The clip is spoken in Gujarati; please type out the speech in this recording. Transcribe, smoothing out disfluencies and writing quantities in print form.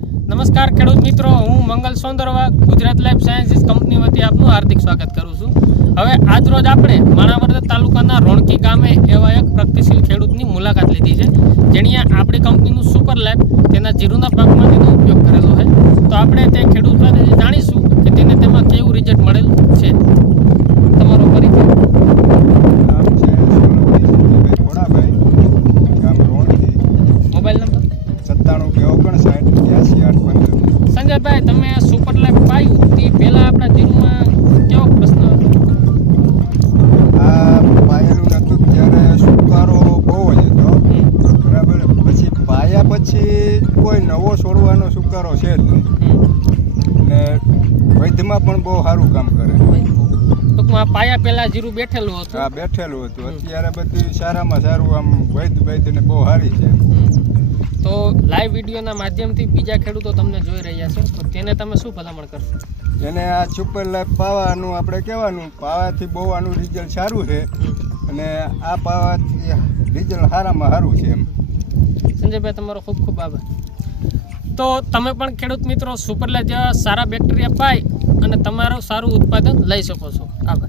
નમસ્કાર ખેડૂત મિત્રો, હું Mangal Sondarva Gujarat life sciences company વતી આપનું હાર્દિક સ્વાગત કરું છું। હવે આજ રોજ આપણે માણાવદર તાલુકાના રોણકી ગામે એવા એક પ્રગતિશીલ ખેડૂતની મુલાકાત લીધી છે, જેણે આપણી કંપનીનું સુપર લાઈફ તેના જીરુના પાકમાં તેનો ઉપયોગ કરેલો છે। તો આપણે તે ખેડૂત પાસેથી જાણીશું કે તેને તેમાં કેવું રિઝલ્ટ મળેલું છે। તમારો પરિચય? Mobile number? 97 સંજયભાઈ, તમે સુપર લાઈફ પાયું તે પહેલાં આપણા જીરુમાં કેવો પ્રશ્ન હતો? આ પાયેલું નહોતું ત્યારે સુકારો બહુ જ હતો, બરાબર। પછી પાયા પછી કોઈ નવો છોડવાનો સુકારો છે જ નહીં, અને વૈધમાં પણ બહુ સારું કામ કરે। ટૂંકમાં પાયા પહેલાં જીરું બેઠેલું હતું? હા, બેઠેલું હતું। અત્યારે બધું સારામાં સારું આમ વૈધ ને બહુ સારી છે। તો લાઈવ વિડીયોના માધ્યમથી બીજા ખેડૂતો તમને જોઈ રહ્યા છે, તો તેને તમે શું ભલામણ કરશો? એને આ સુપર લાઈફ પાવાનું આપણે કહેવાનું, પાવાથી બહુ આનું રિઝલ્ટ સારું છે, અને આ પાવાથી રિઝલ્ટ સારામાં સારું છે એમ। સંજયભાઈ, તમારો ખૂબ ખૂબ આભાર। તો તમે પણ ખેડૂત મિત્રો સુપર લાઈફ જેવા સારા બેક્ટેરિયા પાઈ અને તમારું સારું ઉત્પાદન લઈ શકો છો। આભાર।